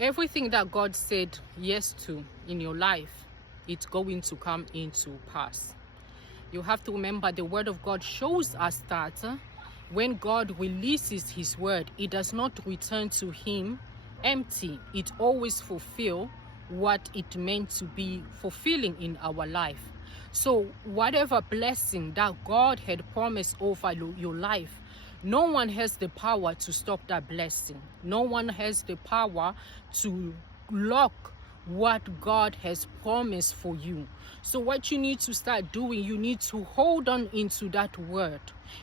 Everything that God said yes to in your life, it's going to come into pass. You have to remember the word of God shows us that when God releases his word, it does not return to him empty. It always fulfills what it meant to be fulfilling in our life. So whatever blessing that God had promised over your life, no one has the power to stop that blessing. No one has the power to lock what God has promised for you. So what you need to start doing, you need to hold on into that word.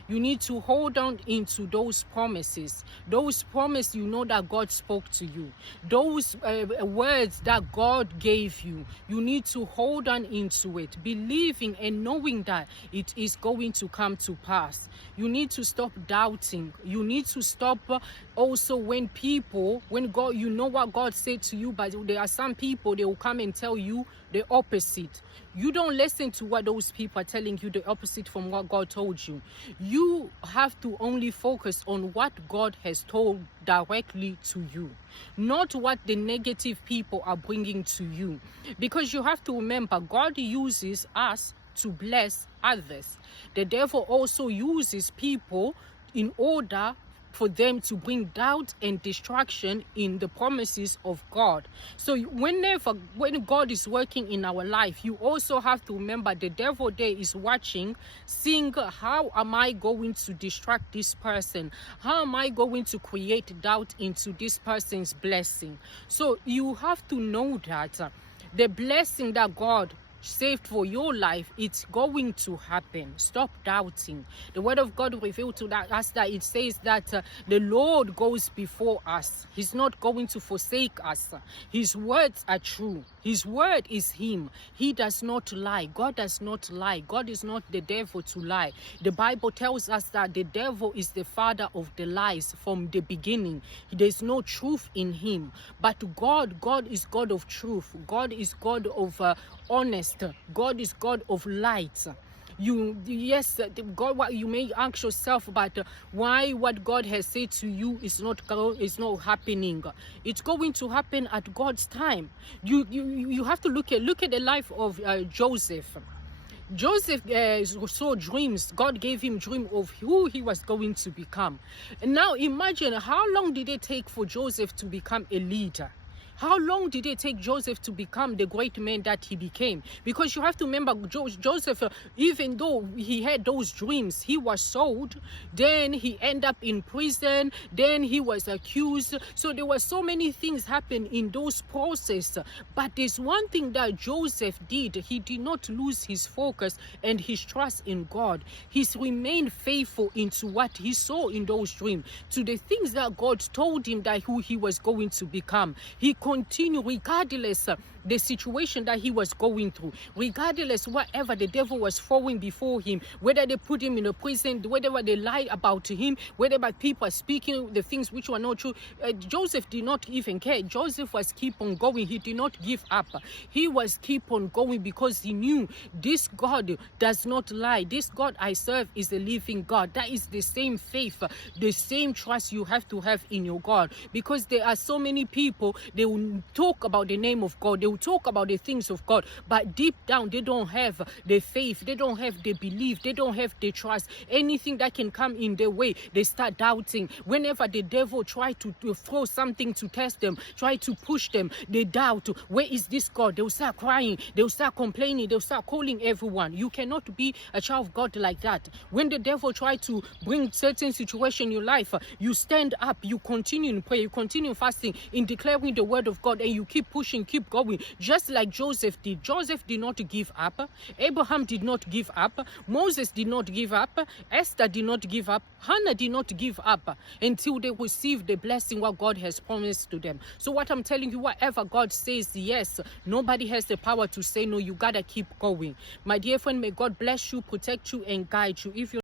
You need to hold on into those promises. Those promises you know that God spoke to you. Those words that God gave you. You need to hold on into it, believing and knowing that it is going to come to pass. You need to stop doubting. You need to stop also when God, you know what God said to you, but there are some people, they will come and tell you the opposite. You don't listen to what those people are telling you, the opposite from what God told you. You have to only focus on what God has told directly to you, not what the negative people are bringing to you. Because you have to remember, God uses us to bless others. The devil also uses people in order for them to bring doubt and distraction in the promises of God. So when God is working in our life, you also have to remember the devil there is watching, seeing how am I going to distract this person? How am I going to create doubt into this person's blessing? So you have to know that the blessing that God saved for your life, it's going to happen. Stop doubting. The word of God revealed to us that it says that the Lord goes before us. He's not going to forsake us. His words are true. His word is him. He does not lie. God does not lie. God is not the devil to lie. The Bible tells us that the devil is the father of the lies from the beginning. There's no truth in him. But God is God of truth. God is God of honest. God is God of light. God, what you may ask yourself about why what God has said to you is not happening. It's going to happen at God's time. You have to look at the life of Joseph. Joseph saw dreams. God gave him dream of who he was going to become. And now imagine how long did it take for Joseph to become a leader? How long did it take Joseph to become the great man that he became? Because you have to remember, Joseph, even though he had those dreams, he was sold, then he ended up in prison, then he was accused. So there were so many things happen in those processes. But there's one thing that Joseph did. He did not lose his focus and his trust in God. He's remained faithful into what he saw in those dreams, to the things that God told him that who he was going to become. He continue regardless the situation that he was going through, regardless whatever the devil was throwing before him, whether they put him in a prison, whether they lie about him, whether people are speaking the things which were not true. Joseph did not even care. Joseph was keep on going. He did not give up. He was keep on going because he knew this God does not lie. This God I serve is a living God. That is the same faith, the same trust you have to have in your God. Because there are so many people, they will talk about the name of God, they will talk about the things of God, but deep down they don't have the faith, they don't have the belief, they don't have the trust. Anything that can come in their way, they start doubting. Whenever the devil try to throw something to test them, try to push them, they doubt. Where is this God? They'll start crying, they'll start complaining, they'll start calling everyone. You cannot be a child of God like that. When the devil try to bring certain situation in your life, you stand up, you continue in prayer, you continue fasting, in declaring the word of God, and you keep pushing, keep going, just like Joseph did. Joseph did not give up. Abraham did not give up. Moses did not give up. Esther did not give up. Hannah did not give up until they received the blessing what God has promised to them. So what I'm telling you, whatever God says yes, nobody has the power to say no. You gotta keep going. My dear friend, may God bless you, protect you, and guide you. If you